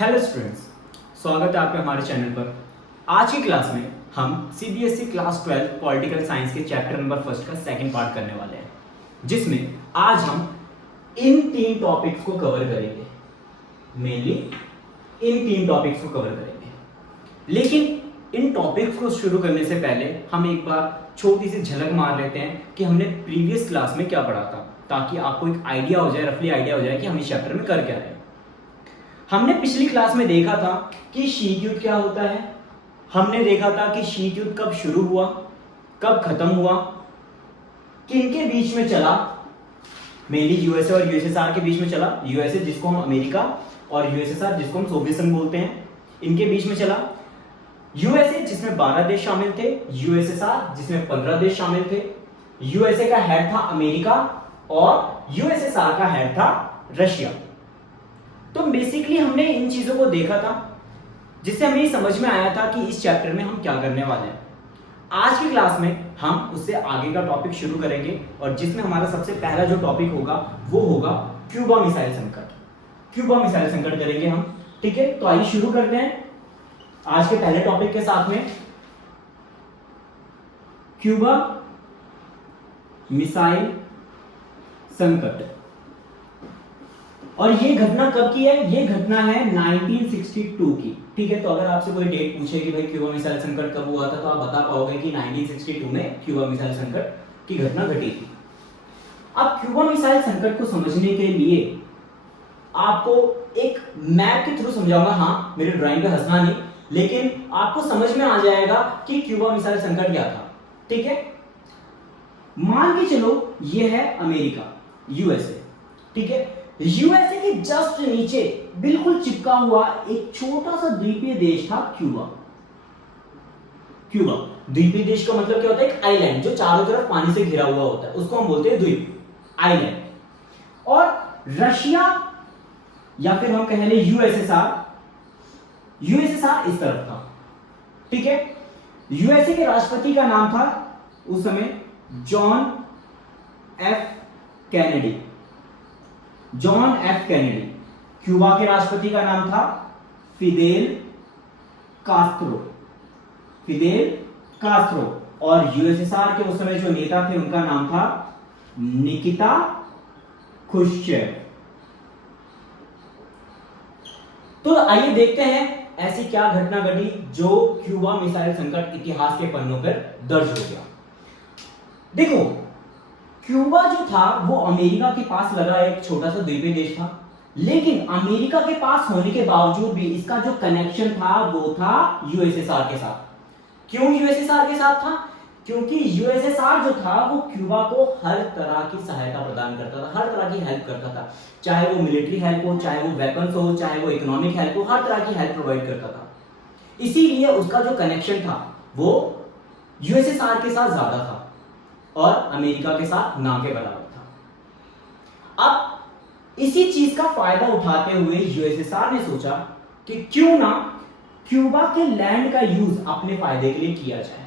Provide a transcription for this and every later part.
Hello students, स्वागत है आपका हमारे चैनल पर। आज की क्लास में हम सीबीएसई क्लास 12 पॉलिटिकल साइंस के चैप्टर नंबर फर्स्ट का सेकंड पार्ट करने वाले हैं, जिसमें आज हम इन तीन टॉपिक्स को कवर करेंगे। मेनली इन तीन टॉपिक्स को कवर करेंगे, लेकिन इन टॉपिक्स को शुरू करने से पहले हम एक बार छोटी सी झलक मार लेते हैं कि हमने प्रीवियस क्लास में क्या पढ़ा था, ताकि आपको एक आइडिया हो जाए, रफली आइडिया हो जाए कि हम इस चैप्टर में कर क्या रहे हैं। हमने पिछली क्लास में देखा था कि शीट युद्ध क्या होता है। हमने देखा था कि शीट युद्ध कब शुरू हुआ, कब खत्म हुआ, किनके बीच में चला। मेनली यूएसए और यूएसएसआर के बीच में चला। यूएसए जिसको हम अमेरिका और यूएसएसआर जिसको हम सोवियत संघ बोलते हैं, इनके बीच में चला। यूएसए जिसमें 12 देश शामिल थे, यूएसएसआर जिसमें 15 देश शामिल थे। यूएसए का हेड था अमेरिका और यूएसएसआर का हेड था रशिया। तो बेसिकली हमने इन चीजों को देखा था, जिससे हमें समझ में आया था कि इस चैप्टर में हम क्या करने वाले हैं। आज की क्लास में हम उससे आगे का टॉपिक शुरू करेंगे, और जिसमें हमारा सबसे पहला जो टॉपिक होगा वो होगा क्यूबा मिसाइल संकट। क्यूबा मिसाइल संकट करेंगे हम, ठीक है। तो आइए शुरू करते हैं आज के पहले टॉपिक के साथ में, क्यूबा मिसाइल संकट। और ये घटना कब की है? ये घटना है 1962 की, ठीक है। तो अगर आपसे कोई डेट पूछे कि भाई क्यूबा मिसाइल संकट कब हुआ था, तो आप बता पाओगे कि 1962 में क्यूबा मिसाइल संकट की घटना घटी थी। अब क्यूबा मिसाइल संकट को समझने के लिए आपको एक मैप के थ्रू समझाऊंगा। हाँ, मेरे ड्राइंग पे हंसना नहीं, लेकिन आपको समझ में आ जाएगा कि क्यूबा मिसाइल संकट क्या था, ठीक है। मान के चलो ये है अमेरिका, यूएसए, ठीक है। यूएसए के जस्ट नीचे बिल्कुल चिपका हुआ एक छोटा सा द्वीपीय देश था क्यूबा। क्यूबा द्वीपीय देश का मतलब क्या होता है? एक आइलैंड जो चारों तरफ पानी से घिरा हुआ होता है, उसको हम बोलते हैं द्वीप, आइलैंड। और रशिया या फिर हम कह लें यूएसएसआर, यूएसएसआर इस तरफ था, ठीक है। यूएसए के राष्ट्रपति का नाम था उस समय John F Kennedy. John F Kennedy. Cuba के राष्ट्रपति का नाम था फिदेल कास्त्रो। Fidel Castro. और यूएसएसआर के उस समय जो नेता थे उनका नाम था निकिता खुश्चेव। तो आइए देखते हैं ऐसी क्या घटना घटी जो क्यूबा मिसाइल संकट इतिहास के पन्नों पर दर्ज हो गया। देखो, क्यूबा जो था वो अमेरिका के पास लगा एक छोटा सा द्वीपीय देश था, लेकिन अमेरिका के पास होने के बावजूद भी इसका जो कनेक्शन था वो था यूएसएसआर के साथ। क्यों यूएसएसआर के साथ था? क्योंकि यूएसएसआर जो था वो क्यूबा को हर तरह की सहायता प्रदान करता था, हर तरह की हेल्प करता था, चाहे वो मिलिट्री हेल्प हो, चाहे वो वेपन्स हो, चाहे वो इकोनॉमिक हेल्प हो, हर तरह की हेल्प प्रोवाइड करता था। इसीलिए उसका जो कनेक्शन था वो यूएसएसआर के साथ ज्यादा था और अमेरिका के साथ ना के बराबर था। अब इसी चीज का फायदा उठाते हुए यूएसएसआर ने सोचा कि क्यों ना क्यूबा के लैंड का यूज अपने फायदे के लिए किया जाए,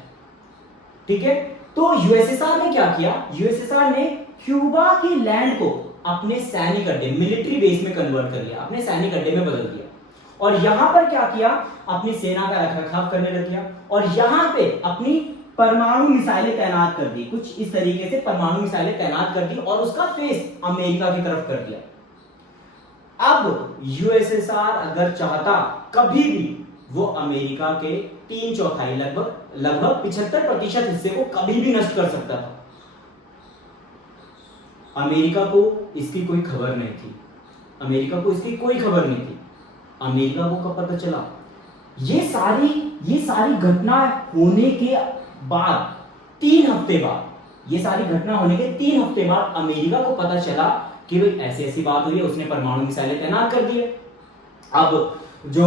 ठीक है। तो यूएसएसआर ने क्या किया? यूएसएसआर ने क्यूबा के लैंड को अपने सैनिक अड्डे, मिलिट्री बेस में कन्वर्ट कर लिया, अपने सैनिक अड्डे में बदल दिया, और यहां पर क्या किया? अपनी सेना का रखरखाव करने लग गया, और यहां पे अपनी परमाणु मिसाइलें तैनात कर दी। कुछ इस तरीके से परमाणु मिसाइलें तैनात कर दी और उसका फेस अमेरिका की तरफ कर दिया। अब यूएसएसआर अगर चाहता, कभी भी वो अमेरिका के 3/4 लगभग 75% हिस्से को कभी भी नष्ट कर सकता था। अमेरिका को इसकी कोई खबर नहीं थी। अमेरिका को इसकी कोई खबर नहीं थी। अमेरिका को कब पता चला? ये सारी घटना होने के बाद 3 हफ्ते बाद, ये सारी घटना होने के 3 हफ्ते बाद अमेरिका को पता चला कि भाई ऐसी ऐसी बात हुई है, उसने परमाणु मिसाइलें तैनात कर दी है। अब जो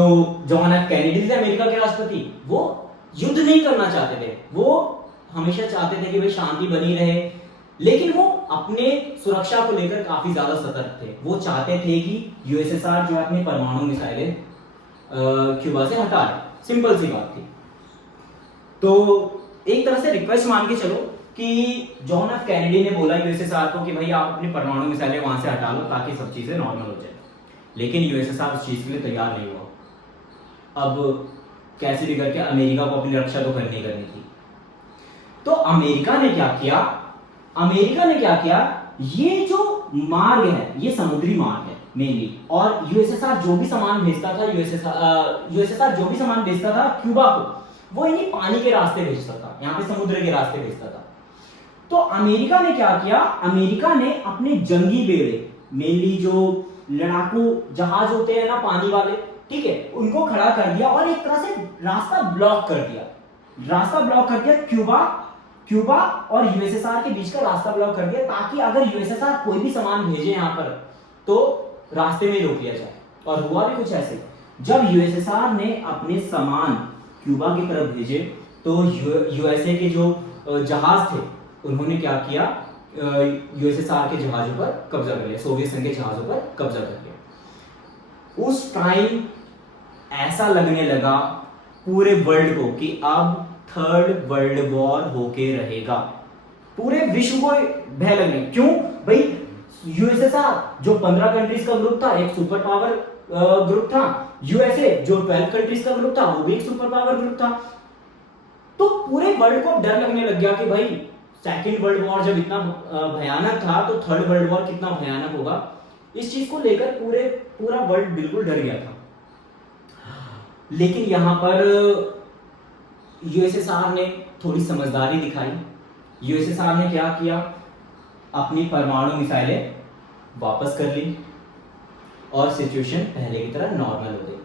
जॉन एफ कैनेडी थे अमेरिका के राष्ट्रपति, वो युद्ध नहीं करना चाहते थे, वो हमेशा चाहते थे कि भाई शांति बनी रहे, लेकिन वो अपने सुरक्षा को लेकर काफी ज्यादा सतर्क थे। वो चाहते थे कि यूएसएसआर जो है अपनी परमाणु मिसाइलें क्यूबा से हटा ले। सिंपल सी बात थी। तो एक तरह से रिक्वेस्ट मान के चलो कि जॉन एफ कैनेडी ने बोला यूएसएसआर को कि भाई आप अपनी परमाणु मिसाइलें वहां से हटा लो ताकि सब चीजें नॉर्मल हो जाए, लेकिन यूएसएसआर उस चीज के लिए तैयार नहीं हुआ। अब कैसे भी करके अमेरिका को अपनी रक्षा तो करनी करनी थी। तो अमेरिका ने क्या किया, ये जो मार्ग है ये समुद्री मार्ग है मेनली, और यूएसएसआर जो भी सामान भेजता था क्यूबा को, वो इन्हीं पानी के रास्ते भेजता था, यहाँ पे समुद्र के रास्ते भेजता था। तो अमेरिका ने क्या किया, अमेरिका ने अपने जंगी बेड़े, मेनली जो लड़ाकू जहाज होते हैं ना पानी वाले, ठीक है, उनको खड़ा कर दिया और एक तरह से रास्ता ब्लॉक कर दिया क्यूबा और यूएसएसआर के बीच का रास्ता ब्लॉक कर दिया, ताकि अगर यूएसएसआर कोई भी सामान भेजे यहाँ पर तो रास्ते में रोक लिया जाए। और हुआ भी कुछ ऐसे, जब यूएसएसआर ने अपने सामान क्यूबा की तरफ भेजे तो यूएसए के जो जहाज थे उन्होंने क्या किया, यूएसएसआर के जहाजों पर कब्जा कर लिया, सोवियत संघ के जहाजों पर कब्जा कर लिया। उस टाइम ऐसा लगने लगा पूरे वर्ल्ड को कि अब थर्ड वर्ल्ड वॉर होके रहेगा, पूरे विश्व को भय लगने। क्यों भाई, यूएसएसआर जो 15 कंट्रीज का ग्रुप था, एक सुपर पावर ग्रुप था, यूएसए जो 12 कंट्रीज का ग्रुप था, वो भी एक सुपर पावर ग्रुप था। तो पूरे वर्ल्ड को डर लगने लग गया कि भाई सेकेंड वर्ल्ड वॉर जब इतना भयानक था तो थर्ड वर्ल्ड वॉर कितना भयानक होगा। इस चीज को लेकर पूरा वर्ल्ड बिल्कुल डर गया था। लेकिन यहां पर यूएसएसआर ने थोड़ी समझदारी दिखाई। यूएसएसआर ने क्या किया, अपनी परमाणु मिसाइलें वापस कर ली और सिचुएशन पहले की तरह नॉर्मल हो गई।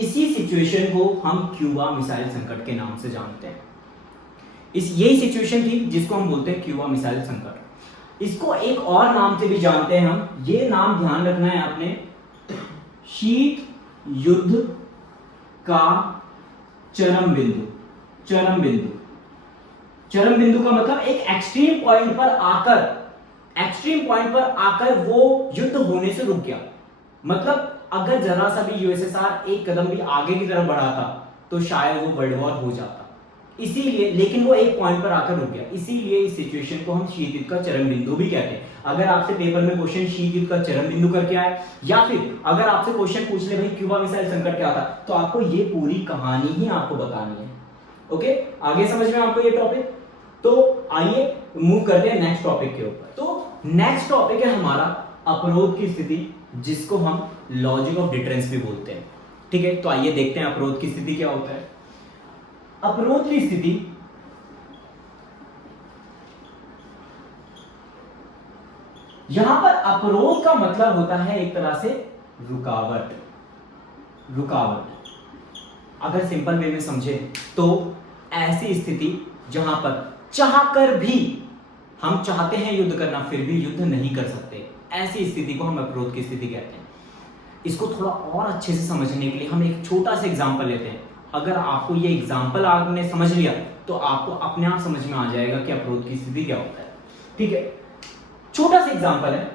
इसी सिचुएशन को हम क्यूबा मिसाइल संकट के नाम से जानते हैं। यही सिचुएशन थी जिसको हम बोलते हैं क्यूबा मिसाइल संकट। इसको एक और नाम से भी जानते हैं हम, ये नाम ध्यान रखना है आपने, शीत युद्ध का चरम बिंदु का मतलब एक एक्सट्रीम पॉइंट पर आकर वो युद्ध होने से रुक गया। मतलब अगर जरा सा भी यूएसएसआर एक कदम भी आगे की तरफ बढ़ाता तो शायद वो वर्ल्ड वॉर हो जाता। इसीलिए, लेकिन वो एक पॉइंट पर आकर रुक गया, इसीलिए इस सिचुएशन को हम शीत युद्ध का चरम बिंदु भी कहते हैं। अगर आपसे पेपर में क्वेश्चन शीत युद्ध का चरम बिंदु करके आए, या फिर अगर आपसे क्वेश्चन पूछ ले भाई क्यूबा मिसाइल संकट क्या था, तो आपको ये पूरी कहानी ही आपको बतानी है। ओके, आगे समझ में आपको ये टॉपिक। तो आइए मूव करते हैं नेक्स्ट टॉपिक के ऊपर। तो नेक्स्ट टॉपिक है हमारा अपरोध की स्थिति, जिसको हम लॉजिक ऑफ डिटरेंस भी बोलते हैं। ठीक है, तो आइए देखते हैं अपरोध की स्थिति क्या होता है। अपरोध की स्थिति यहां पर अपरोध का मतलब होता है एक तरह से रुकावट। अगर सिंपल वे में समझे तो ऐसी स्थिति जहां पर चाहकर भी हम चाहते हैं युद्ध करना फिर भी युद्ध नहीं कर सकते, ऐसी स्थिति को हम अपरोध की स्थिति कहते हैं। इसको थोड़ा और अच्छे से समझने के लिए हम एक छोटा सा एग्जांपल लेते हैं। अगर आपको ये एग्जांपल आपने समझ लिया तो आपको अपने आप समझ में आ जाएगा कि अपरोध की स्थिति क्या होता है। ठीक है, छोटा सा एग्जांपल है,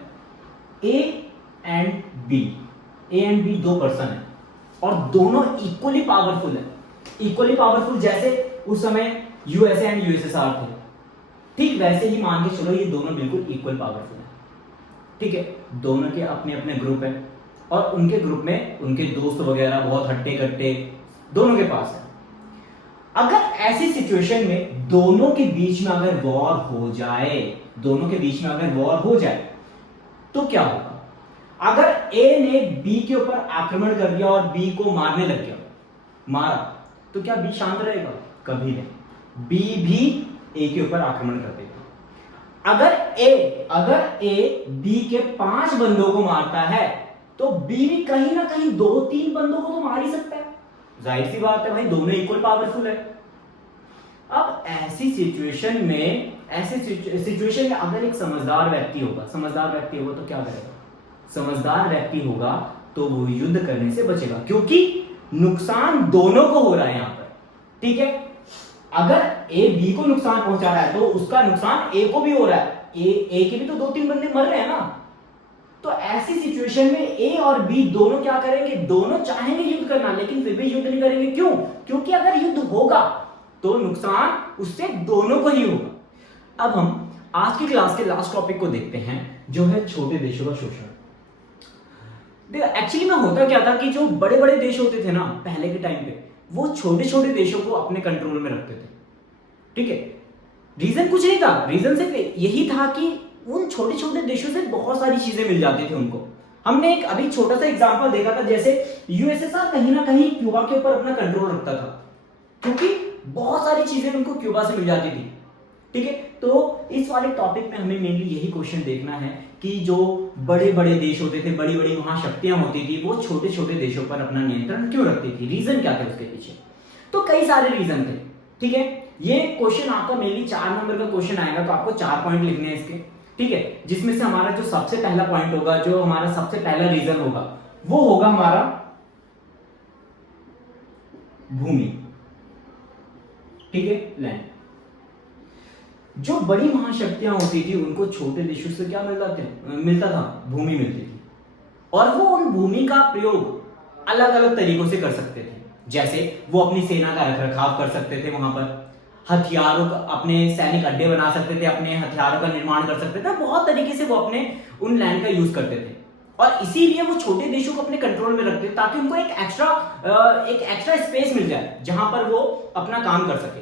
ए एंड बी दो पर्सन है और दोनों इक्वली पावरफुल जैसे उस समय यूएसए एंड यूएसएसआर थे, ठीक वैसे ही मान के चलो ये दोनों बिल्कुल इक्वल पावरफुल है। ठीक है, दोनों के अपने अपने ग्रुप है और उनके ग्रुप में उनके दोस्त वगैरह बहुत हट्टे कट्टे दोनों के पास है। अगर ऐसी सिचुएशन में दोनों के बीच में अगर वॉर हो जाए तो क्या होगा? अगर ए ने बी के ऊपर आक्रमण कर दिया और बी को मारने लग गया, मारा, तो क्या बी शांत रहेगा? कभी नहीं, बी भी ए के ऊपर आक्रमण कर देगा। अगर ए बी के 5 बंदों को मारता है तो बी भी कहीं ना कहीं 2-3 बंदों को तो मार ही सकता है, जाहिर सी बात है भाई, दोनों इक्वल पावरफुल है। अब ऐसी सिचुएशन में अगर एक समझदार व्यक्ति होगा तो क्या करेगा? समझदार व्यक्ति होगा तो वो युद्ध करने से बचेगा, क्योंकि नुकसान दोनों को हो रहा है यहां पर। ठीक है, अगर ए बी को नुकसान पहुंचा रहा है तो उसका नुकसान ए को भी हो रहा है, ए के भी तो 2-3 बंदे मर रहे हैं ना। तो ऐसी सिचुएशन में ए और बी दोनों क्या करेंगे? दोनों चाहेंगे युद्ध करना लेकिन फिर भी युद्ध नहीं करेंगे। क्यों? क्योंकि अगर युद्ध होगा तो नुकसान उससे दोनों को ही होगा। अब हम आज की क्लास के लास्ट टॉपिक को देखते हैं, जो है छोटे देशों का शोषण। देखो एक्चुअली में होता क्या था कि जो बड़े बड़े देश होते थे ना पहले के टाइम पे, वो छोटे छोटे देशों को अपने कंट्रोल में रखते थे। ठीक है, रीजन कुछ नहीं था, रीजन सिर्फ यही था कि उन छोटे छोटे देशों से बहुत सारी चीजें मिल जाती थी उनको। हमने एक अभी छोटा सा एग्जांपल देखा था, जैसे यूएसएसआर कहीं ना कहीं क्यूबा के ऊपर अपना कंट्रोल रखता था, क्योंकि बहुत सारी चीजें उनको क्यूबा से मिल जाती थी। ठीक है, तो इस वाले टॉपिक में हमें मेनली यही क्वेश्चन देखना है कि जो बड़े बड़े देश होते थे, बड़ी बड़ी महाशक्तियां होती थी, वो छोटे छोटे देशों पर अपना नियंत्रण क्यों रखती थी, रीजन क्या थे उसके पीछे। तो कई सारे रीजन थे। ठीक है, ये क्वेश्चन आपका मेनली 4 नंबर का क्वेश्चन आएगा, तो आपको 4 पॉइंट लिखने हैं इसके। ठीक है, जिसमें से हमारा जो सबसे पहला पॉइंट होगा, जो हमारा सबसे पहला रीजन होगा, वो होगा हमारा भूमि। ठीक है, लैंड। जो बड़ी महाशक्तियां होती थी उनको छोटे देशों से क्या मिलता था, भूमि मिलती थी, और वो उन भूमि का प्रयोग अलग अलग तरीकों से कर सकते थे। जैसे वो अपनी सेना का रखरखाव कर सकते थे, वहां पर हथियारों का, अपने सैनिक अड्डे बना सकते थे, अपने हथियारों का निर्माण कर सकते थे, बहुत तरीके से वो अपने उन लैंड का यूज करते थे। और इसीलिए वो छोटे देशों को अपने कंट्रोल में रखते थे, ताकि उनको एक एक्स्ट्रा स्पेस मिल जाए जहां पर वो अपना काम कर सके।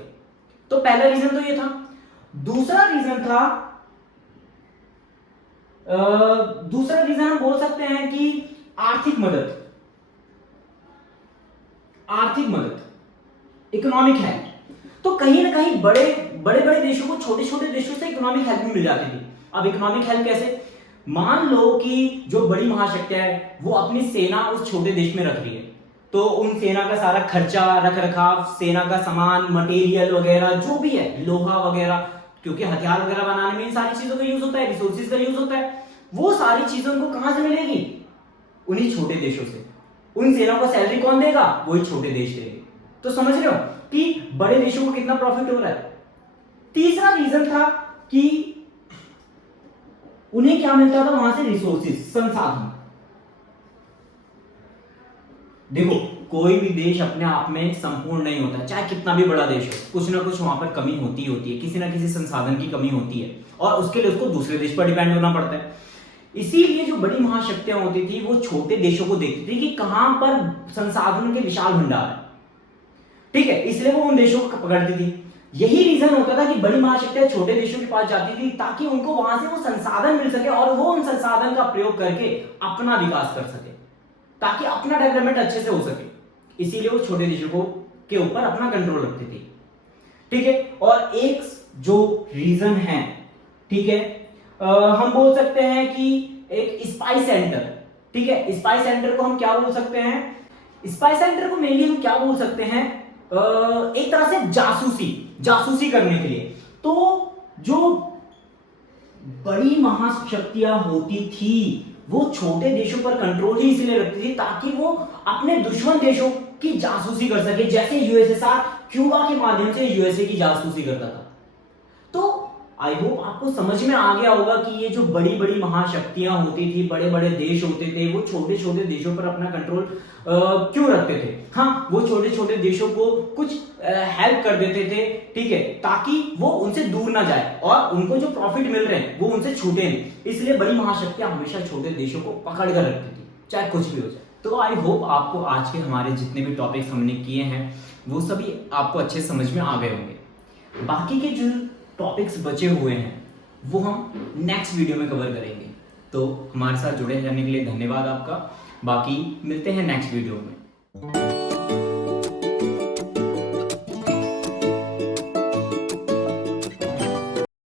तो पहला रीजन तो ये था। दूसरा रीजन था, दूसरा रीजन हम बोल सकते हैं कि आर्थिक मदद, इकोनॉमिक हेल्प। तो कहीं ना कहीं बड़े बड़े देशों को छोटे छोटे देशों से इकोनॉमिक हेल्प भी मिल जाती थी। अब इकोनॉमिक हेल्प कैसे, मान लो कि जो बड़ी महाशक्तियां है वो अपनी सेना उस छोटे देश में रख रही है, तो उन सेना का सारा खर्चा, रख रखाव, सेना का सामान, मटेरियल वगैरह जो भी है, लोहा वगैरह, क्योंकि हथियार वगैरह बनाने में इन सारी चीजों का यूज होता है, रिसोर्सेज का यूज होता है, वो सारी चीजें उनको कहां से मिलेगी, उन्हीं छोटे देशों से। उन सेना को सैलरी कौन देगा, वही छोटे देश देंगे। तो समझ रहे हो कि बड़े देशों को कितना प्रॉफिट हो रहा है। तीसरा रीजन था कि उन्हें क्या मिलता था वहां से, रिसोर्सेज, संसाधन। देखो कोई भी देश अपने आप में संपूर्ण नहीं होता, चाहे कितना भी बड़ा देश हो, कुछ ना कुछ वहां पर कमी होती है, किसी ना किसी संसाधन की कमी होती है, और उसके लिए उसको दूसरे देश पर डिपेंड होना पड़ता है। इसीलिए जो बड़ी महाशक्तियां होती थी वो छोटे देशों को देखती थी कि कहां पर संसाधनों के विशाल भंडार है। ठीक है, इसलिए वो उन देशों को पकड़ती थी। यही रीजन होता था कि बड़ी महाशक्तियां छोटे देशों के पास जाती थी, ताकि उनको वहां से वो संसाधन मिल सके और वो उन संसाधन का प्रयोग करके अपना विकास कर सके, ताकि अपना डेवलपमेंट अच्छे से हो सके। इसीलिए वो छोटे देशों को के ऊपर अपना कंट्रोल रखती थी। ठीक है, और एक जो रीजन है, ठीक है, हम बोल सकते हैं कि एक स्पाई सेंटर। ठीक है, स्पाई सेंटर को हम क्या बोल सकते हैं, स्पाई सेंटर को मेनली हम क्या बोल सकते हैं, एक तरह से जासूसी करने के लिए। तो जो बड़ी महाशक्तियां होती थी वो छोटे देशों पर कंट्रोल ही इसलिए रखती थी ताकि वो अपने दुश्मन देशों की जासूसी कर सके, जैसे यूएसएसआर क्यूबा के माध्यम से यूएसए की जासूसी करता था। तो आई होप आपको समझ में आ गया होगा कि ये जो बड़ी बड़ी महाशक्तियां होती थी, बड़े बड़े देश होते थे, वो छोटे छोटे देशों पर अपना कंट्रोल क्यों रखते थे। हाँ, वो छोटे छोटे देशों को कुछ हेल्प कर देते थे, ठीक है, ताकि वो उनसे दूर ना जाए और उनको जो प्रॉफिट मिल रहे हैं वो उनसे छूटे नहीं। इसलिए बड़ी महाशक्तियां हमेशा छोटे देशों को पकड़ कर रखती थी, चाहे कुछ भी हो जाए। तो आई होप आपको आज के हमारे जितने भी टॉपिक्स हमने किए हैं वो सभी आपको अच्छे समझ में आ गए होंगे। बाकी के जो टॉपिक्स बचे हुए हैं वो हम नेक्स्ट वीडियो में कवर करेंगे। तो हमारे साथ जुड़े रहने के लिए धन्यवाद आपका। बाकी मिलते हैं नेक्स्ट वीडियो में।